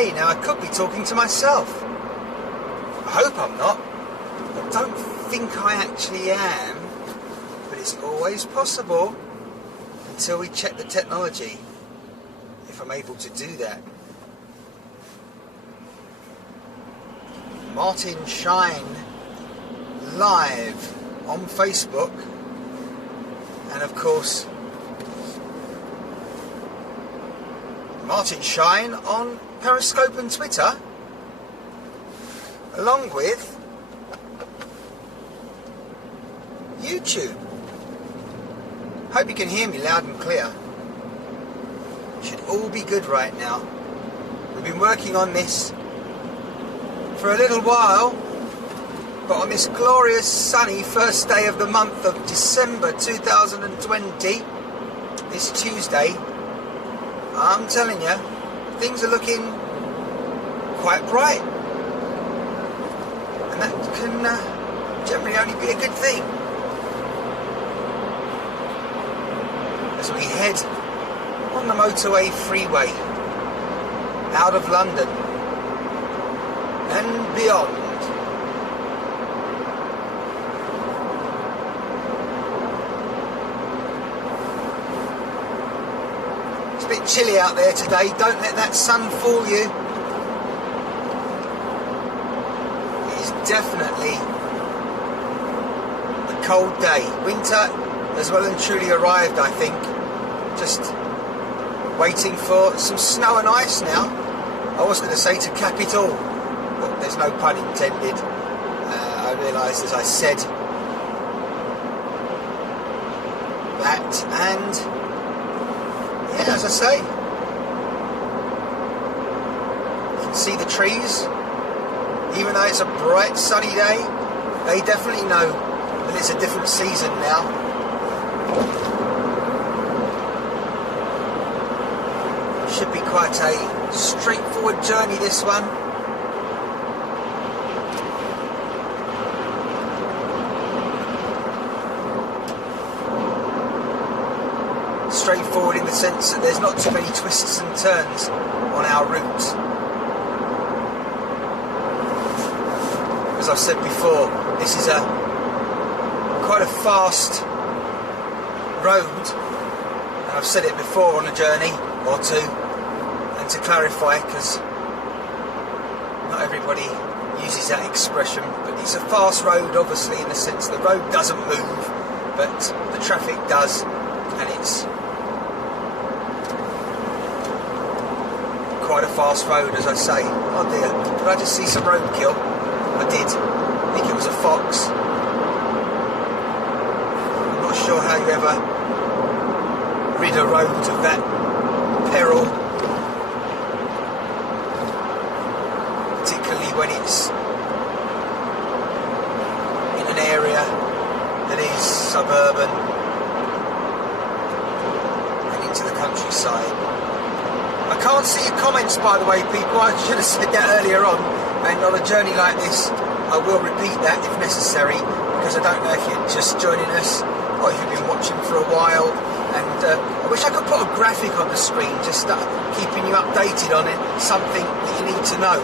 Okay, now I could be talking to myself. I hope I'm not. I don't think I actually am, but it's always possible until we check the technology, if I'm able to do that. Martin Shine live on Facebook, and of course Martin Shine on Periscope and Twitter, along with YouTube. Hope you can hear me loud and clear. Should all be good right now. We've been working on this for a little while, but on this glorious sunny first day of the month of December 2020, this Tuesday, I'm telling you, things are looking quite bright, and that can generally only be a good thing. As we head on the motorway freeway out of London and beyond. It's a bit chilly out there today. Don't let that sun fool you. It is definitely a cold day. Winter has well and truly arrived, I think. Just waiting for some snow and ice now. I was going to say to cap it all, but there's no pun intended. I realised as I said that, and yeah, as I say, you can see the trees. Even though it's a bright sunny day, they definitely know that it's a different season now. Should be quite a straightforward journey, this one. Straightforward in the sense that there's not too many twists and turns on our route. As I've said before, this is quite a fast road, and I've said it before on a journey or two. To clarify, because not everybody uses that expression, but it's a fast road, obviously, in the sense the road doesn't move, but the traffic does, and it's quite a fast road, as I say. Oh dear, did I just see some roadkill? I did. I think it was a fox. I'm not sure how you ever rid a road of that peril, when it's in an area that is suburban and into the countryside. I can't see your comments, by the way, people. I should have said that earlier on, and on a journey like this I will repeat that if necessary, because I don't know if you're just joining us or if you've been watching for a while, and I wish I could put a graphic on the screen just keeping you updated on it, something that you need to know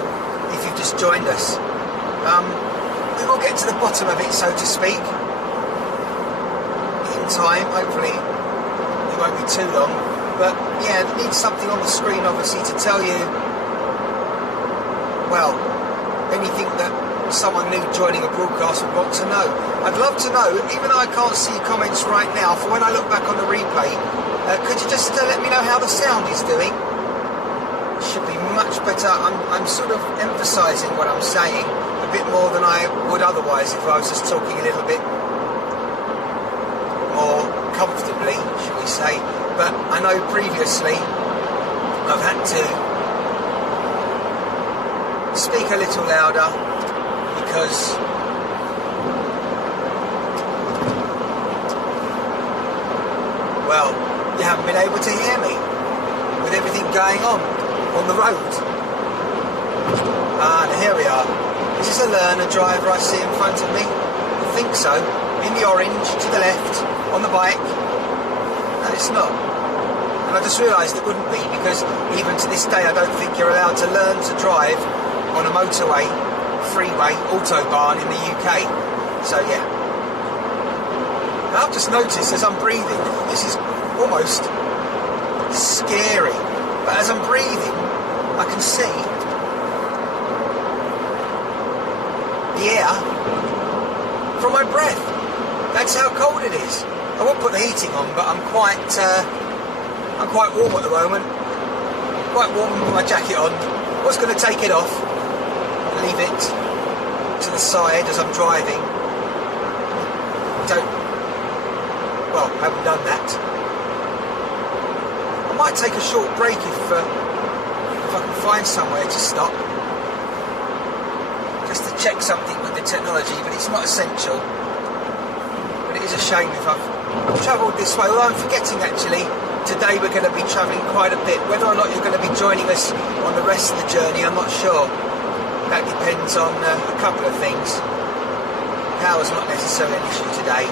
if you've just joined us. We will get to the bottom of it, so to speak, in time. Hopefully it won't be too long, but yeah, it needs something on the screen, obviously, to tell you, well, anything that someone new joining a broadcast would want to know. I'd love to know, even though I can't see comments right now, for when I look back on the replay, could you just let me know how the sound is doing? Should be much better. I'm sort of emphasising what I'm saying a bit more than I would otherwise if I was just talking a little bit more comfortably, shall we say. But I know previously I've had to speak a little louder because well, you haven't been able to hear me with everything going on the road. And here we are. Is this a learner driver I see in front of me? I think so. In the orange, to the left, on the bike. No, it's not. And I just realised it wouldn't be, because even to this day I don't think you're allowed to learn to drive on a motorway, freeway, autobahn in the UK. So yeah. And I've just noticed as I'm breathing, this is almost scary, but as I'm breathing I can see the air from my breath. That's how cold it is. I won't put the heating on, but I'm quite warm at the moment. Quite warm with my jacket on. I was going to take it off, leave it to the side as I'm driving. I haven't done that. I might take a short break if I can find somewhere to stop, just to check something with the technology, but it's not essential. But it is a shame if I've travelled this way. Although I'm forgetting actually, today we're going to be travelling quite a bit. Whether or not you're going to be joining us on the rest of the journey, I'm not sure. That depends on a couple of things. Power's not necessarily an issue today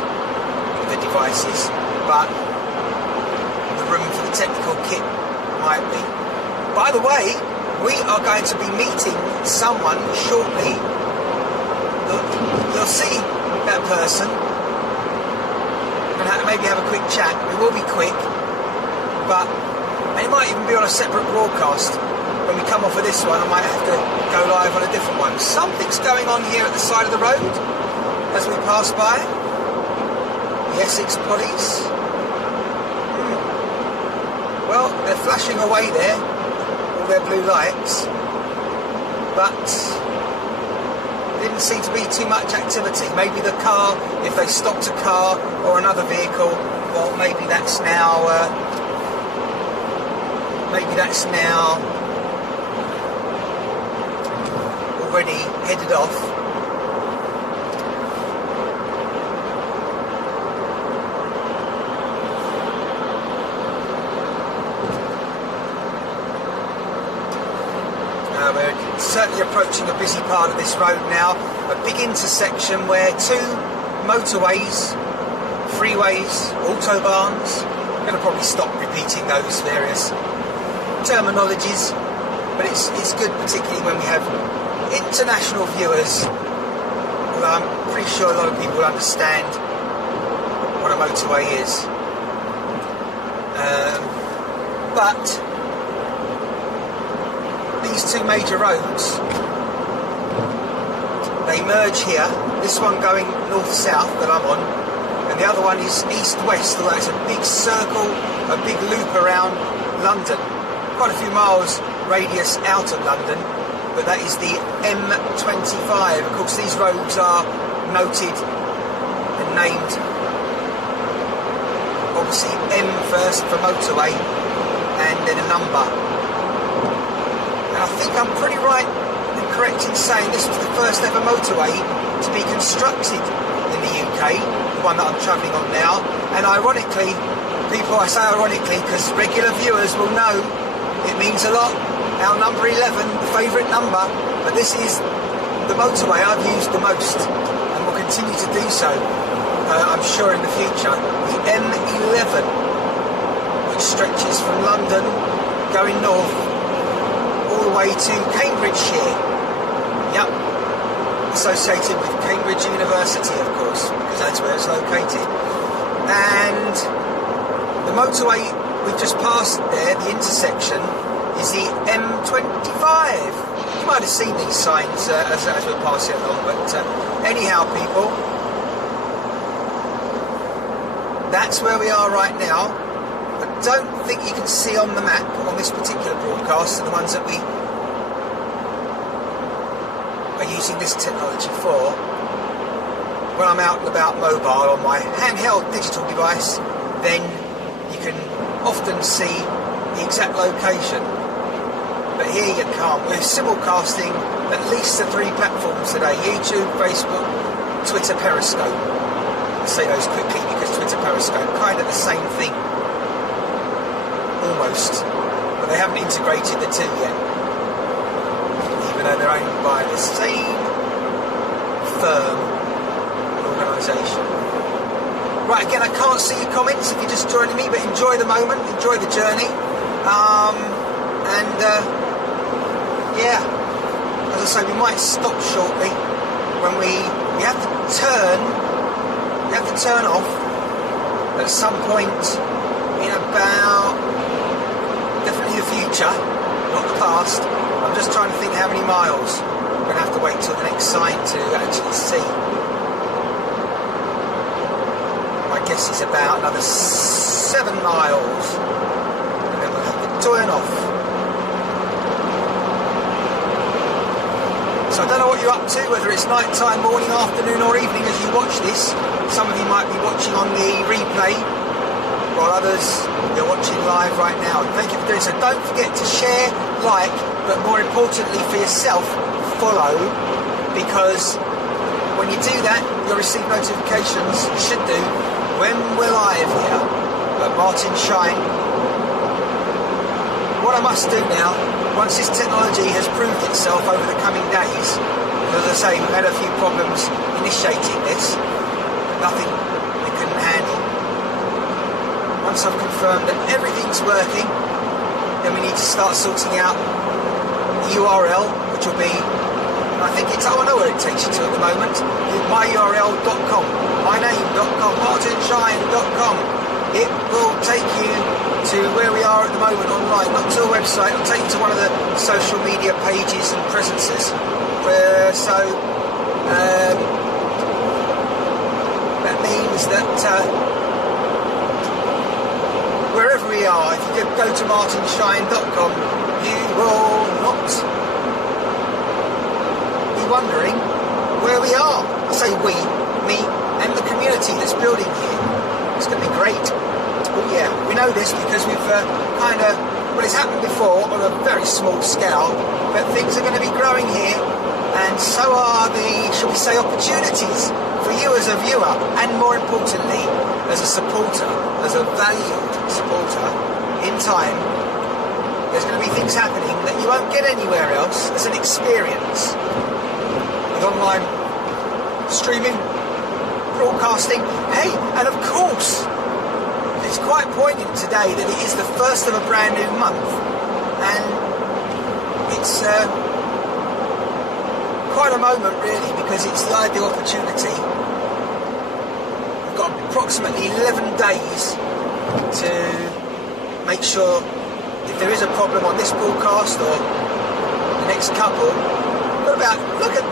with the devices, but the room for the technical kit might be. By the way, we are going to be meeting someone shortly. You'll see that person and maybe have a quick chat. It will be quick, but it might even be on a separate broadcast. When we come off of this one, I might have to go live on a different one. Something's going on here at the side of the road as we pass by. The Essex police. Well, they're flashing away there, all their blue lights, but didn't seem to be too much activity. Maybe the car, if they stopped a car or another vehicle, well, maybe that's now already headed off. We're certainly approaching a busy part of this road now, a big intersection where two motorways, freeways, autobahns. I'm going to probably stop repeating those various terminologies, but it's good, particularly when we have international viewers. Well, I'm pretty sure a lot of people will understand what a motorway is, but these two major roads, they merge here. This one going north-south that I'm on, and the other one is east-west, although it's a big circle, a big loop around London. Quite a few miles radius out of London, but that is the M25. Of course, these roads are noted and named, obviously M first for motorway, and then a number. And I think I'm pretty right and correct in saying this was the first ever motorway to be constructed in the UK, the one that I'm travelling on now. And ironically, I say ironically because regular viewers will know it means a lot. Our number 11, the favourite number, but this is the motorway I've used the most and will continue to do so, I'm sure, in the future. The M11, which stretches from London going north all the way to Cambridgeshire. Yep, associated with Cambridge University, of course, because that's where it's located. And the motorway we've just passed there, the intersection, is the M25. You might have seen these signs as we're passing along, but anyhow, people, that's where we are right now. I don't think you can see on the map on this particular broadcast, the ones that we are using this technology for. When I'm out and about mobile on my handheld digital device, then you can often see the exact location. But here you can't. We're simulcasting at least the 3 platforms today: YouTube, Facebook, Twitter, Periscope. I say those quickly because Twitter, Periscope, kind of the same thing. Almost. But they haven't integrated the two yet. Even though they're owned by the same firm, organisation. Right, again, I can't see your comments if you're just joining me, but enjoy the moment, enjoy the journey. Yeah, as I say, we might stop shortly when we have to turn off at some point in about definitely the future, not the past. I'm just trying to think how many miles. I'm going to have to wait till the next sign to actually see. My guess is about another 7 miles, and then we'll have to turn off. So I don't know what you're up to, whether it's night time, morning, afternoon or evening as you watch this. Some of you might be watching on the replay, while others, you're watching live right now. And thank you for doing so. Don't forget to share, like, but more importantly for yourself, follow, because when you do that, you'll receive notifications, you should do, when we're live here at Martin Shine. What I must do now, once this technology has proved itself over the coming days, because as I say, we've had a few problems initiating this, nothing we couldn't handle. Once I've confirmed that everything's working, then we need to start sorting out the URL, which will be, I think it's, I know where it takes you to at the moment, myurl.com, myname.com, martinshine.com. It will take you to where we are at the moment online, not to a website. It'll take you to one of the social media pages and presences. That means that wherever we are, if you go to martinshine.com, you will not be wondering where we are. I say we, me, and the community that's building here. It's going to be great. Oh yeah, we know this because we've well, it's happened before on a very small scale, but things are going to be growing here, and so are the, shall we say, opportunities for you as a viewer, and more importantly, as a supporter, as a valued supporter. In time, there's going to be things happening that you won't get anywhere else as an experience. With online streaming, broadcasting, hey, and of course, it's quite poignant today that it is the first of a brand new month, and it's quite a moment really, because it's the ideal opportunity. We've got approximately 11 days to make sure if there is a problem on this broadcast or the next couple. Look at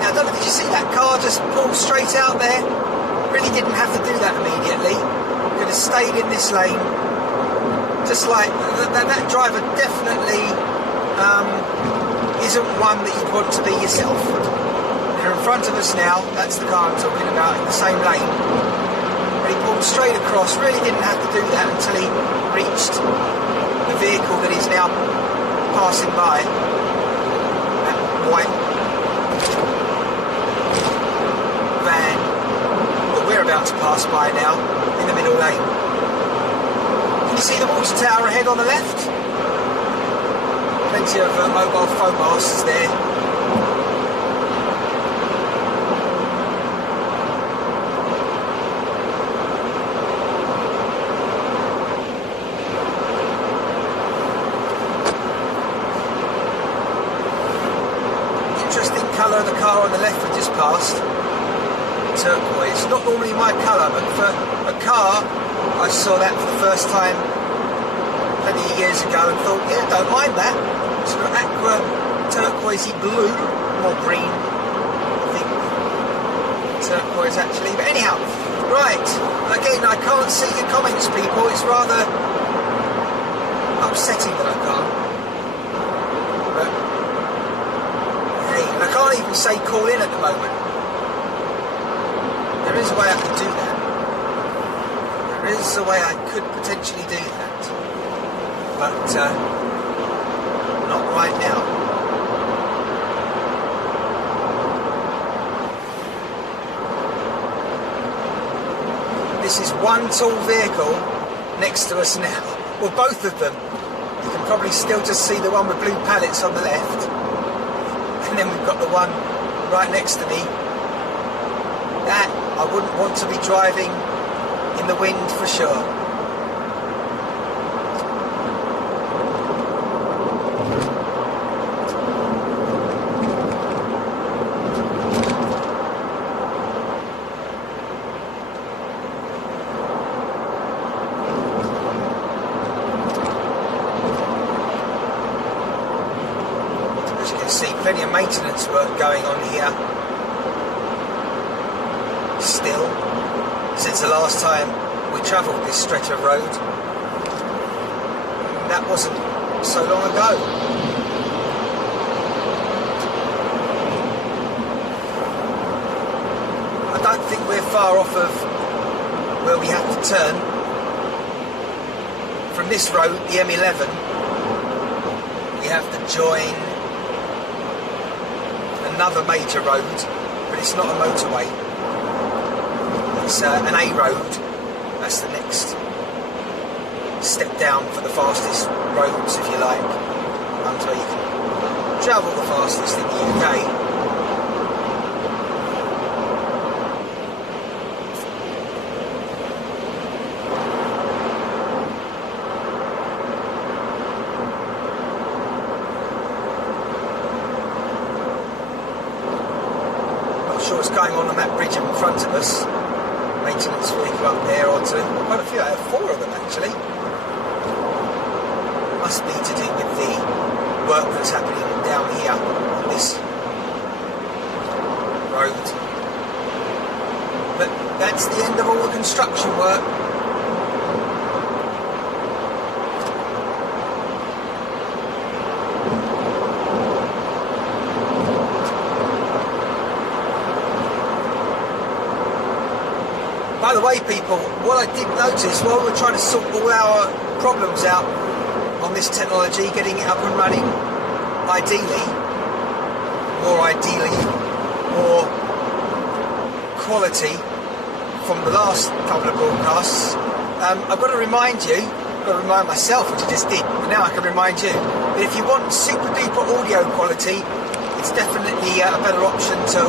now, did you see that car just pull straight out there? Really didn't have to do that immediately. Could have stayed in this lane. Just like that driver definitely isn't one that you'd want to be yourself. They're in front of us now. That's the car I'm talking about, in the same lane. And he pulled straight across. Really didn't have to do that until he reached the vehicle that is now passing by. That white van that we're about to pass by now, in the middle lane. Can you see the water tower ahead on the left? Plenty of mobile phone masts there. Interesting colour of the car on the left we just passed. Turquoise. Not normally my colour, but for a car, I saw that for the first time plenty of years ago and thought, yeah, don't mind that. Sort of aqua turquoisey blue, or green, I think. Turquoise actually, but anyhow, right. Again, I can't see your comments, people. It's rather upsetting that I can't. But hey, and I can't even say call in at the moment. There is a way I could do that. There is a way I could potentially do that. But not right now. This is one tall vehicle next to us now. Well, both of them. You can probably still just see the one with blue pallets on the left. And then we've got the one right next to me. That I wouldn't want to be driving in the wind for sure. Plenty of maintenance work going on here still since the last time we travelled this stretch of road. That wasn't so long ago. I don't think we're far off of where we have to turn. From this road, the M11, we have to join another major road, but it's not a motorway. It's an A road. That's the next step down for the fastest roads, if you like. That's where you can travel the fastest in the UK. What's going on that bridge in front of us. Maintenance vehicle up there or two. Quite a few. I have 4 of them actually. Must be to do with the work that's happening down here on this road. But that's the end of all the construction work. By the way, people, what I did notice while we're trying to sort all our problems out on this technology, getting it up and running, ideally, more quality from the last couple of broadcasts, I've got to remind myself, which I just did, but now I can remind you, that if you want super duper audio quality, it's definitely a better option to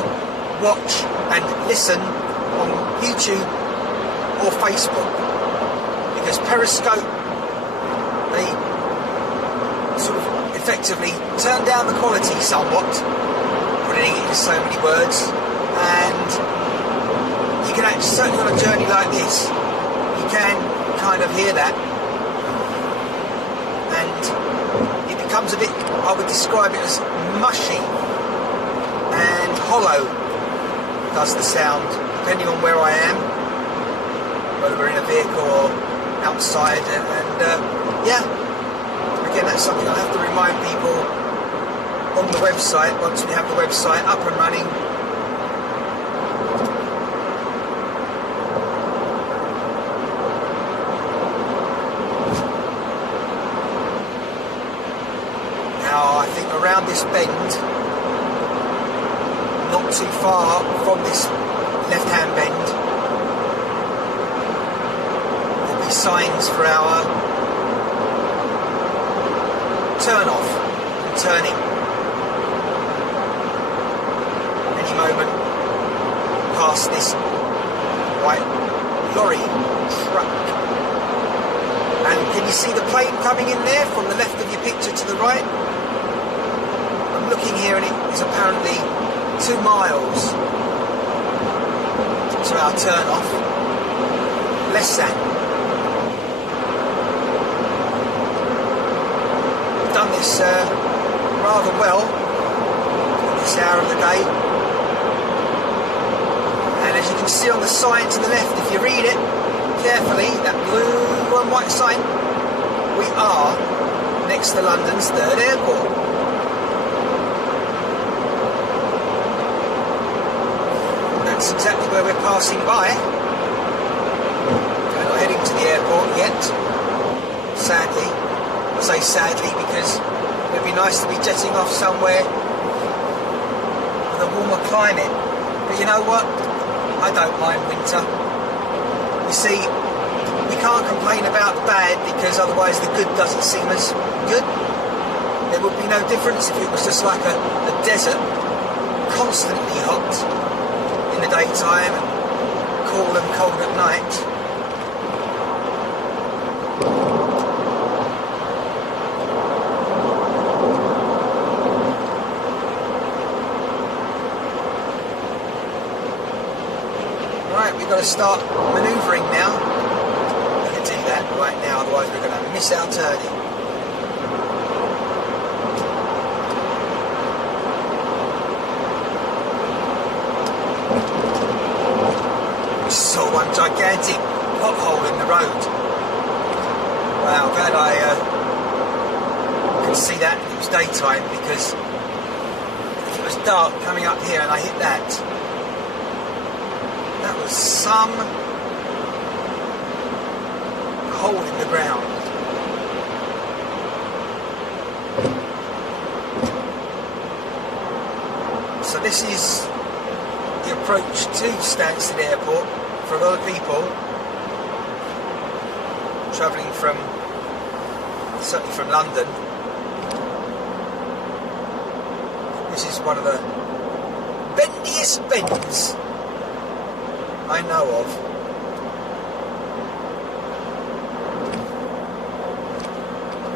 watch and listen on YouTube or Facebook, because Periscope, they sort of effectively turn down the quality somewhat, putting it into so many words, and you can actually, certainly on a journey like this, you can kind of hear that, and it becomes a bit, I would describe it as mushy and hollow does the sound, depending on where I am, whether we're in a vehicle or outside, and yeah, again, that's something I have to remind people on the website, once we have the website up and running. Now, I think around this bend, not too far from this left-hand bend, signs for our turn off and turning. Any moment past this white lorry truck. And can you see the plane coming in there from the left of your picture to the right? I'm looking here and it is apparently 2 miles to our turn off. Less than. Done this rather well at this hour of the day, and as you can see on the sign to the left, if you read it carefully, that blue and white sign, we are next to London's 3rd airport. That's exactly where we're passing by. We're not heading to the airport yet, sadly. I say sadly because it would be nice to be jetting off somewhere with a warmer climate. But you know what? I don't mind winter. You see, we can't complain about the bad because otherwise the good doesn't seem as good. There would be no difference if it was just like a desert, constantly hot in the daytime and cool and cold at night. Right, we've got to start manoeuvring now. We're going to do that right now, otherwise we're going to miss our turning. We saw one gigantic pothole in the road. Wow, glad I could see that it was daytime, because if it was dark coming up here and I hit that was some hole in the ground. So this is the approach to Stansted Airport for a lot of people travelling from, certainly from London. This is one of the bendiest bends I know of.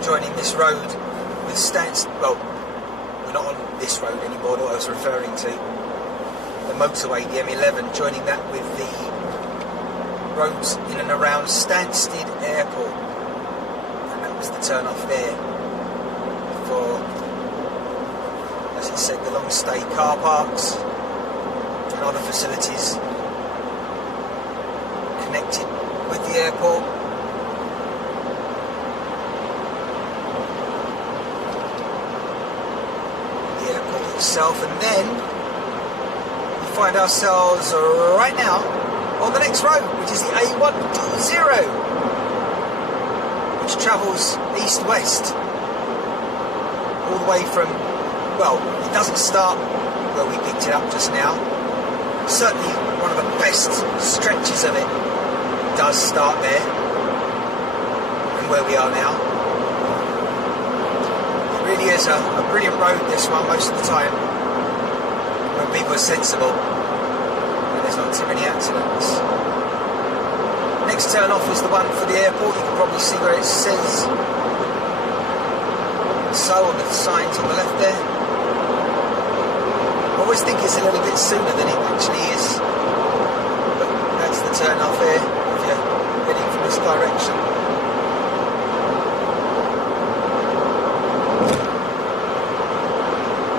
Joining this road with Stansted, well, we're not on this road anymore, what I was referring to, the motorway, the M11, joining that with the roads in and around Stansted Airport. And that was the turn off there for, as it said, the long stay car parks and other facilities connected with the airport. The airport itself, and then we find ourselves right now on the next road, which is the A120, which travels east-west all the way from, well, it doesn't start where we picked it up just now. Certainly one of the best stretches of it does start there, and where we are now. It really is a brilliant road, this one, most of the time, when people are sensible and there's not too many accidents. Next turn off is the one for the airport. You can probably see where it says so on the signs on the left there. I always think it's a little bit sooner than it actually is, but that's the turn off there if you're heading from this direction.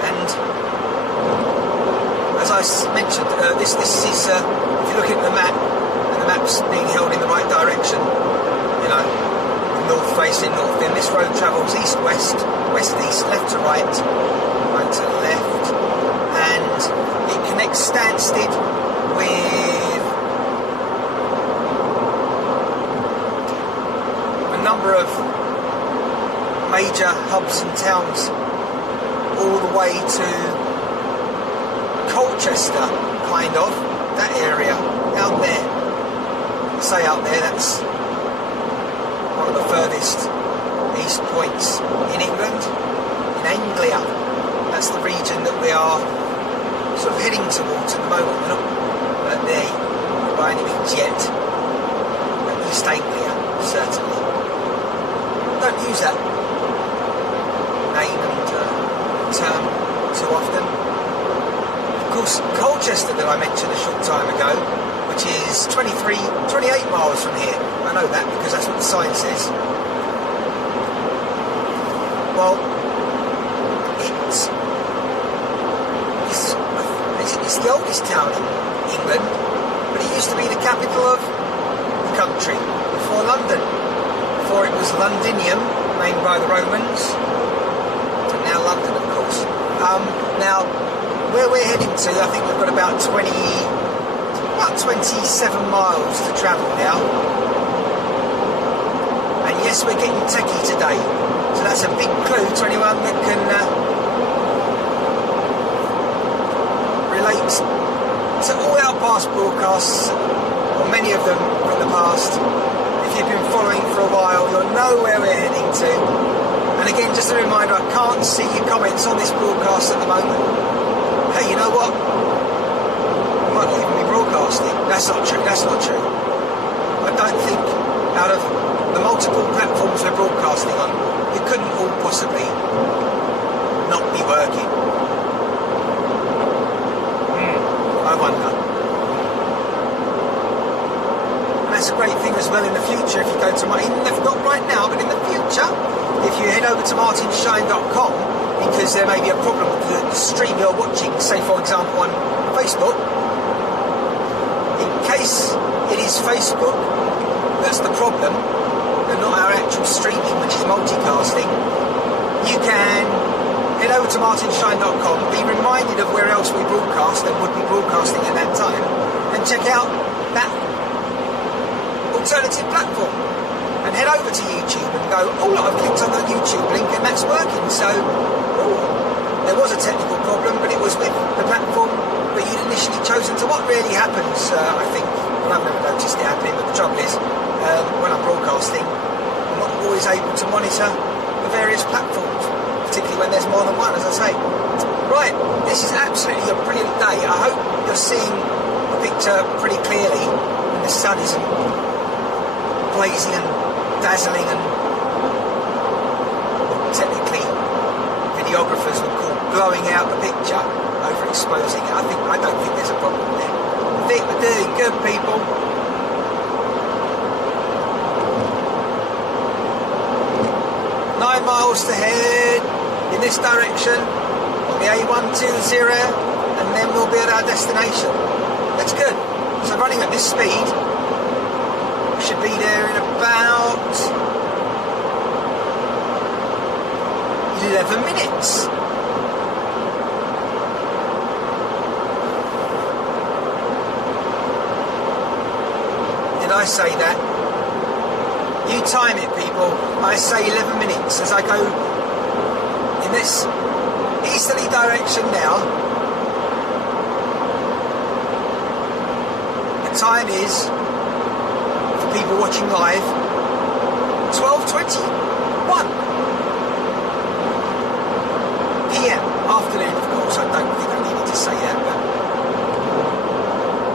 And as I mentioned, this is if you look at the map, and the map's being held in the right direction, you know, north facing north, then this road travels east-west, west-east, left to right, right to left, and it connects Stansted with a number of major hubs and towns all the way to Colchester, kind of, that area, out there. I say out there, that's one of the furthest east points in England, in Anglia. That's the region that we are sort of heading towards at the moment. We're not there by any means yet, but East Anglia, certainly. Don't use that name and term too often. Of course, Colchester, that I mentioned a short time ago, which is 28 miles from here. I know that because that's what the sign says. Well, it's the oldest town in England, but it used to be the capital of the country before London. Before it was Londinium, named by the Romans, and now London, of course. Now, where we're heading to, I think we've got about 27 miles to travel now. And yes, we're getting techie today, so that's a big clue to anyone that can relate to all our past broadcasts, or many of them from the past. If you've been following for a while, you'll know where we're heading to. And again, just a reminder, I can't see your comments on this broadcast at the moment. Hey, you know what? We might not even be broadcasting. That's not true, that's not true. I don't think out of the multiple platforms we're broadcasting on, you couldn't all possibly not be working. I wonder. great thing as well in the future, if you go to my, not right now, but in the future, if you head over to martinshine.com, because there may be a problem with the stream you're watching, say for example on Facebook, in case it is Facebook that's the problem, and not our actual streaming, which is multicasting, you can head over to martinshine.com, be reminded of where else we broadcast and would be broadcasting at that time, and check out that alternative platform. And head over to YouTube and go, oh look, I've clicked on that YouTube link and that's working. So, there was a technical problem, but it was with the platform that you'd initially chosen to. What really happens, I think, well, I've never noticed it happening, but the trouble is, when I'm broadcasting, I'm not always able to monitor the various platforms, particularly when there's more than one, as I say. Right, this is absolutely a brilliant day. I hope you're seeing the picture pretty clearly, and the sun isn't blazing and dazzling and technically videographers would call blowing out the picture, overexposing it. I don't think there's a problem there. I think we're doing good, people. Miles to head in this direction on the A120, and then we'll be at our destination. That's good. So running at this speed, we should be there in about 11 minutes. Did I say that? You time it, people. I say 11 minutes as I go in this easterly direction now. The time is, for people watching live, 12:21 PM. Afternoon, of course. I don't think I needed to say that, but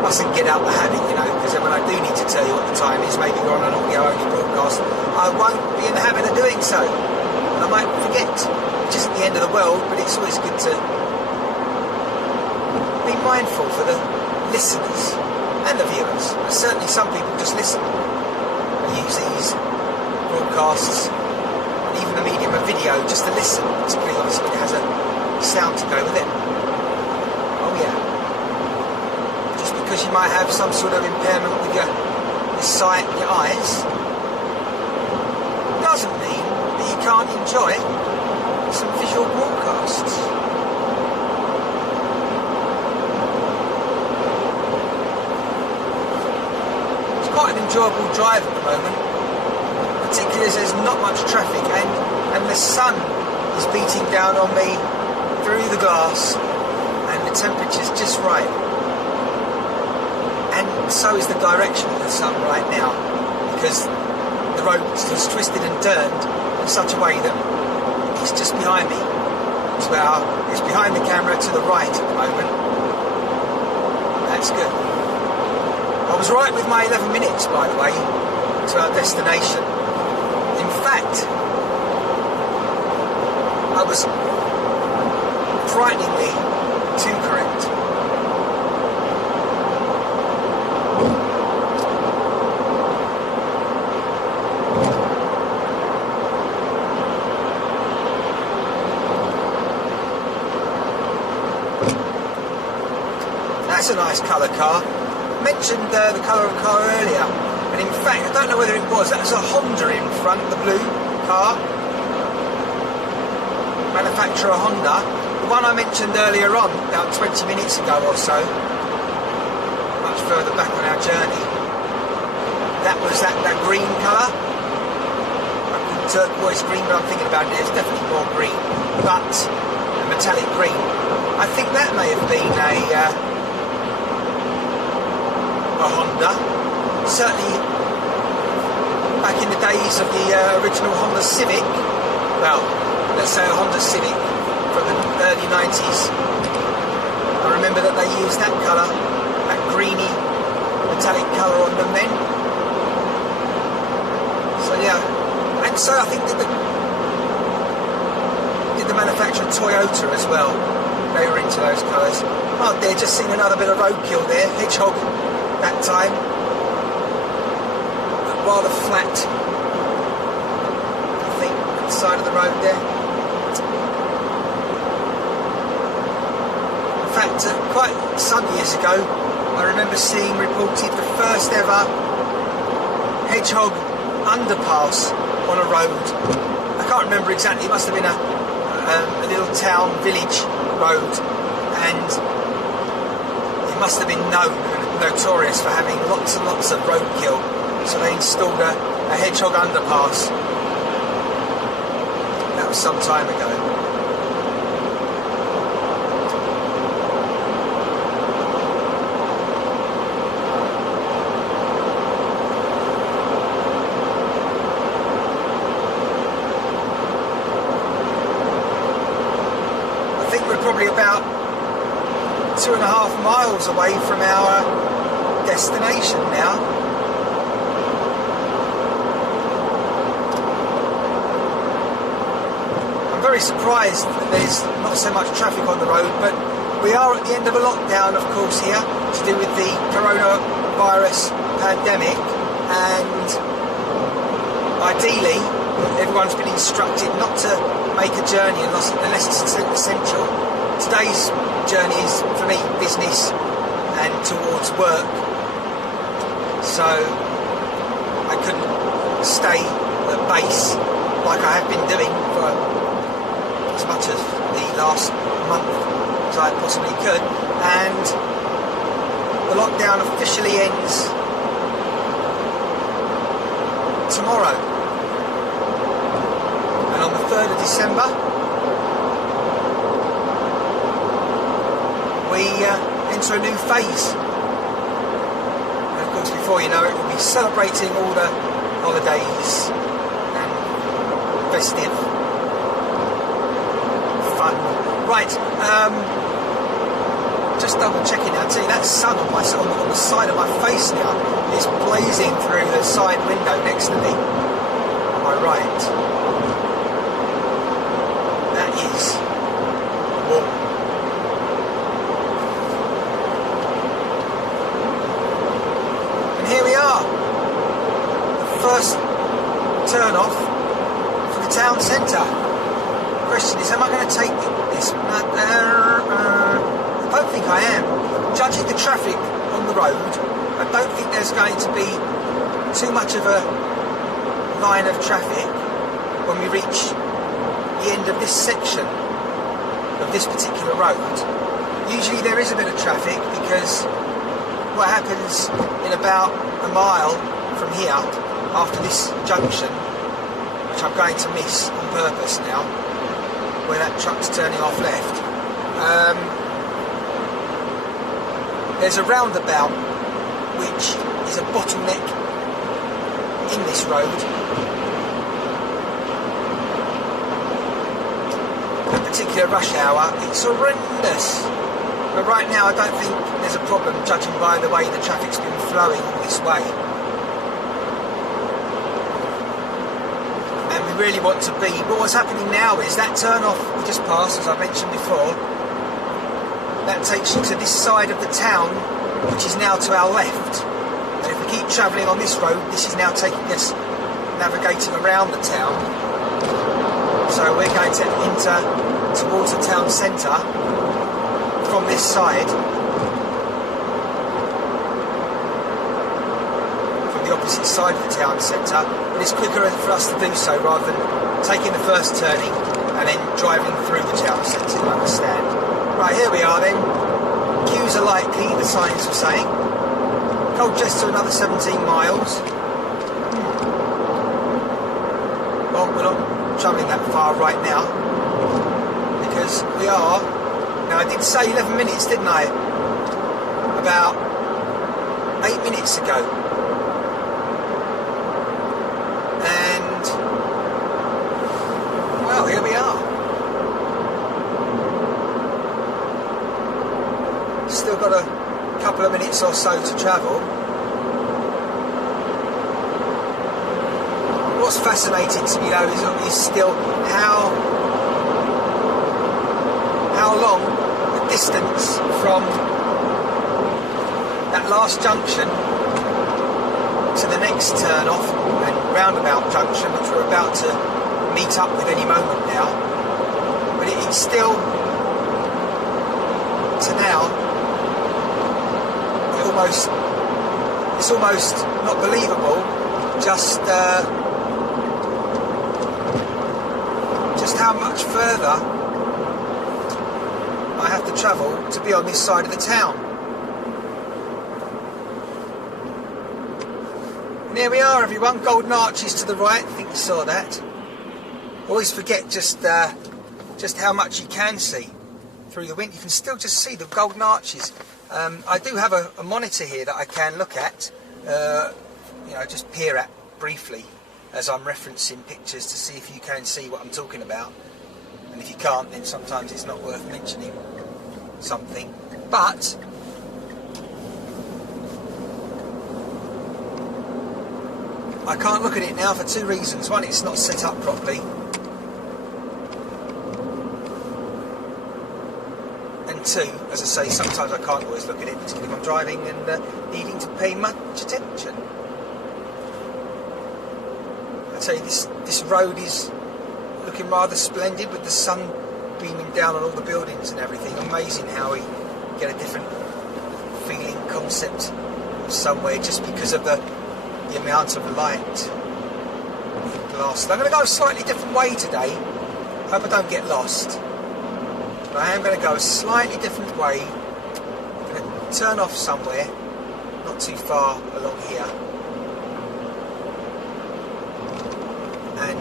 mustn't get out the habit, you know, because when I do need to tell you what the time is, maybe we're on an audio-only broadcast, I won't be in the habit of doing so. And I might forget, which isn't the end of the world, but it's always good to be mindful for the listeners and the viewers. But certainly some people just listen and use these broadcasts and even the medium of video just to listen, particularly obviously when it has a sound to go with it. Oh yeah. Because you might have some sort of impairment with your sight and your eyes, doesn't mean that you can't enjoy some visual broadcasts. It's quite an enjoyable drive at the moment, particularly as there's not much traffic and the sun is beating down on me through the glass and the temperature's just right. And so is the direction of the sun right now, because the road is twisted and turned in such a way that it's just behind me. It's behind the camera to the right at the moment. That's good. I was right with my 11 minutes, by the way, to our destination. In fact, I was frighteningly too correct. That's a nice colour car. I mentioned the colour of the car earlier, and in fact, I don't know whether it was, that was a Honda in front, the blue car. Manufacturer Honda. The one I mentioned earlier on, about 20 minutes ago or so, much further back on our journey, that was that green colour. Turquoise green, but I'm thinking about it, it's definitely more green, but a metallic green. I think that may have been a Honda. Certainly back in the days of the original Honda Civic, well, let's say a Honda Civic from the early 90s. I remember that they used that colour, that greeny metallic colour on them then. So yeah, and so I think that the manufacturer Toyota as well, they were into those colours. Oh dear, just seen another bit of roadkill there, hedgehog that time. rather flat, I think, at the side of the road there. In fact, quite some years ago, I remember seeing reported the first ever hedgehog underpass on a road. I can't remember exactly, it must have been a little town, village road, and it must have been notorious for having lots and lots of roadkill, so they installed a hedgehog underpass. That was some time ago. Probably about 2.5 miles away from our destination now. I'm very surprised that there's not so much traffic on the road, but we are at the end of a lockdown, of course, here to do with the coronavirus pandemic, and ideally everyone's been instructed not to make a journey unless it's essential. Today's journey is, for me, business and towards work, so I couldn't stay at base like I have been doing for as much as the last month as I possibly could, and the lockdown officially ends tomorrow, and on the 3rd of December we enter a new phase. And of course, before you know it, we'll be celebrating all the holidays and festive fun. Right, just double checking now. See, that sun on the side of my face now is blazing through the side window next to me. Am I right? That is warm. Here we are, the first turn off for the town centre. The question is, am I going to take this? I don't think I am. Judging the traffic on the road, I don't think there's going to be too much of a line of traffic when we reach the end of this section of this particular road. Usually there is a bit of traffic because what happens in about a mile from here, after this junction, which I'm going to miss on purpose now, where that truck's turning off left, there's a roundabout which is a bottleneck in this road. At a particular rush hour, it's horrendous. But right now I don't think there's a problem, judging by the way the traffic's been flowing this way. And we really want to be. But what's happening now is that turn off we just passed, as I mentioned before, that takes you to this side of the town, which is now to our left. And if we keep travelling on this road, this is now taking us, navigating around the town. So we're going to enter towards the town centre from this side, from the opposite side of the town centre, but it's quicker for us to do so rather than taking the first turning and then driving through the town centre, you understand. Right, here we are then. Queues are likely, the signs are saying. Colchester another 17 miles. Well, we're not travelling that far right now, because we are. Now, I did say 11 minutes, didn't I? About 8 minutes ago. And, well, here we are. Still got a couple of minutes or so to travel. What's fascinating to me, though, is still how long the distance from that last junction to the next turn off and roundabout junction, which we're about to meet up with any moment now. But it's still, to now, it's almost not believable just how much further I have to travel to be on this side of the town. And there we are, everyone, Golden Arches to the right. I think you saw that. Always forget just how much you can see through the wind. You can still just see the Golden Arches. I do have a monitor here that I can look at, just peer at briefly as I'm referencing pictures to see if you can see what I'm talking about. And if you can't, then sometimes it's not worth mentioning something. But I can't look at it now for two reasons. One, it's not set up properly. And two, as I say, sometimes I can't always look at it, particularly if I'm driving and needing to pay much attention. I tell you, this road is looking rather splendid with the sun beaming down on all the buildings and everything. Amazing how we get a different feeling, concept of somewhere just because of the amount of light in glass. I'm going to go a slightly different way today. Hope I don't get lost. But I am going to go a slightly different way. I'm going to turn off somewhere, not too far along here. And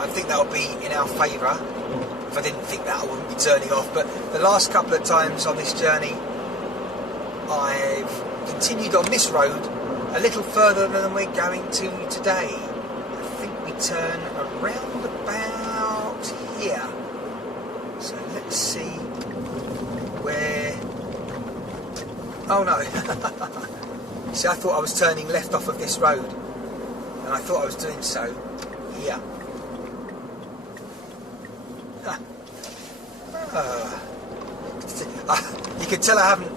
I think that'll be in our favour. If I didn't think that, I wouldn't be turning off. But the last couple of times on this journey, I've continued on this road a little further than we're going to today. I think we turn around about here. So let's see where... Oh no. See, I thought I was turning left off of this road, and I thought I was doing so here. You can tell I haven't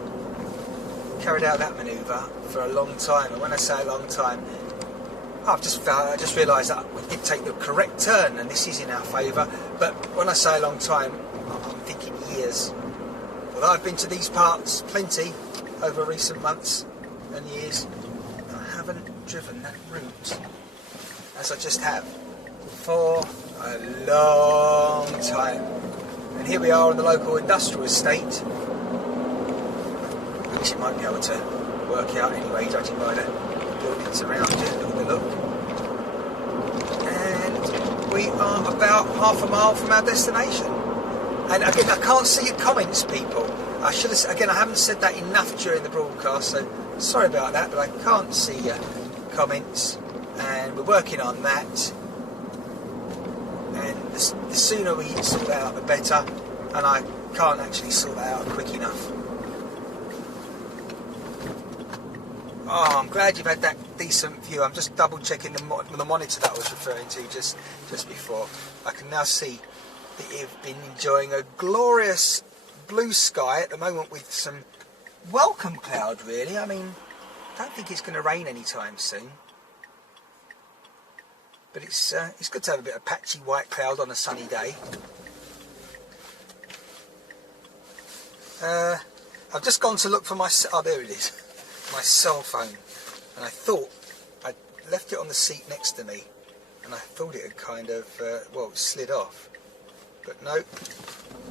carried out that manoeuvre for a long time, and when I say a long time, I just realised that we did take the correct turn, and this is in our favour. But when I say a long time, I'm thinking years. Although I've been to these parts plenty over recent months and years, I haven't driven that route as I just have for a long time. And here we are in the local industrial estate, which you might be able to work out anyway, judging by the buildings around you. Look. And we are about half a mile from our destination. And again, I can't see your comments, people. I haven't said that enough during the broadcast, so sorry about that, but I can't see your comments, and we're working on that. And the sooner we sort that out, the better. And I can't actually sort that out quick enough. Oh, I'm glad you've had that decent view. I'm just double checking the monitor that I was referring to just before. I can now see that you've been enjoying a glorious blue sky at the moment with some welcome cloud, really. I mean, I don't think it's going to rain anytime soon. But it's good to have a bit of patchy white cloud on a sunny day. I've just gone to look for my... Oh, there it is. My cell phone. And I thought I'd left it on the seat next to me. And I thought it had kind of, slid off. But no.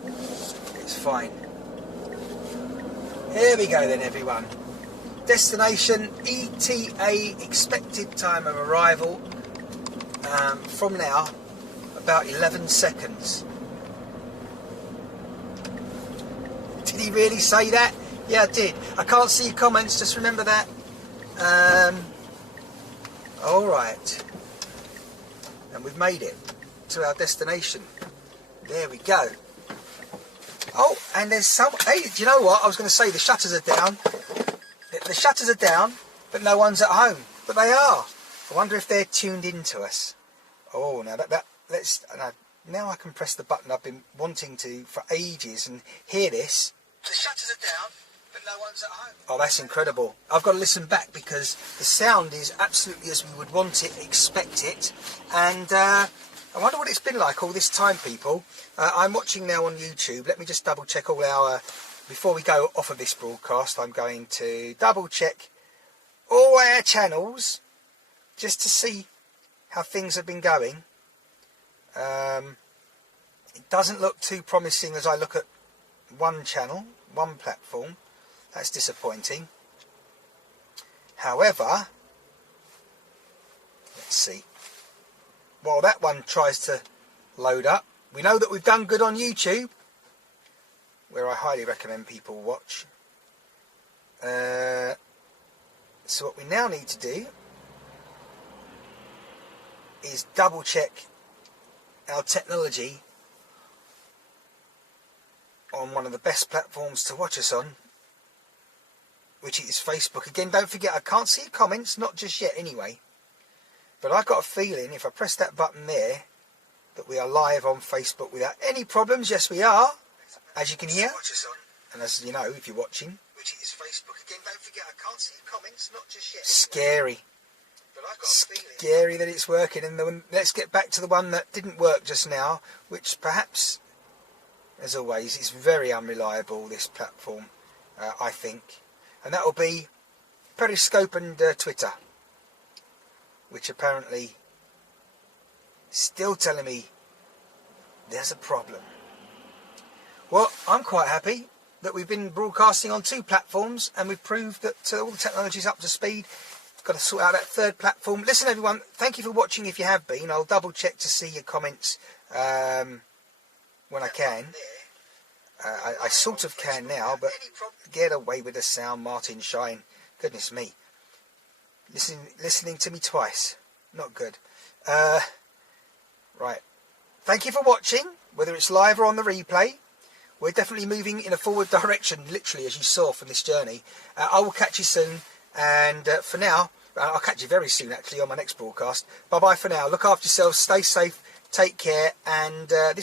It's fine. Here we go then, everyone. Destination ETA, expected time of arrival. From now, about 11 seconds. Did he really say that? Yeah, I did. I can't see your comments, just remember that. Alright. And we've made it to our destination. There we go. Oh, and there's some... Hey, do you know what? I was going to say the shutters are down. The shutters are down, but no one's at home. But they are. I wonder if they're tuned in to us. Oh, now now I can press the button I've been wanting to for ages and hear this. The shutters are down, but no one's at home. Oh, that's incredible. I've got to listen back because the sound is absolutely as we would want it, expect it. And I wonder what it's been like all this time, people. I'm watching now on YouTube. Let me just double check all our... Before we go off of this broadcast, I'm going to double check all our channels just to see how things have been going. It doesn't look too promising as I look at one channel, one platform. That's disappointing. However, let's see. While that one tries to load up, we know that we've done good on YouTube, where I highly recommend people watch. So what we now need to do is double check our technology on one of the best platforms to watch us on, which is Facebook. Again, don't forget, I can't see comments, not just yet anyway, but I've got a feeling if I press that button there that we are live on Facebook without any problems. Yes, we are, as you can hear, and as you know if you're watching, which is Facebook. Again, don't forget, I can't see comments, not just yet. Scary. Scary that it's working. And let's get back to the one that didn't work just now, which perhaps, as always, is very unreliable, this platform, I think. And that will be Periscope and Twitter, which apparently still telling me there's a problem. Well, I'm quite happy that we've been broadcasting on 2 platforms and we've proved that all the technology is up to speed. Got to sort out that 3rd platform. Listen, everyone, thank you for watching if you have been. I'll double check to see your comments when I can. I sort of can now, but get away with the sound, Martin Shine. Goodness me. Listening to me twice. Not good. Right. Thank you for watching, whether it's live or on the replay. We're definitely moving in a forward direction, literally, as you saw from this journey. I will catch you soon. And for now, I'll catch you very soon, actually, on my next broadcast. Bye-bye for now. Look after yourselves. Stay safe. Take care. And this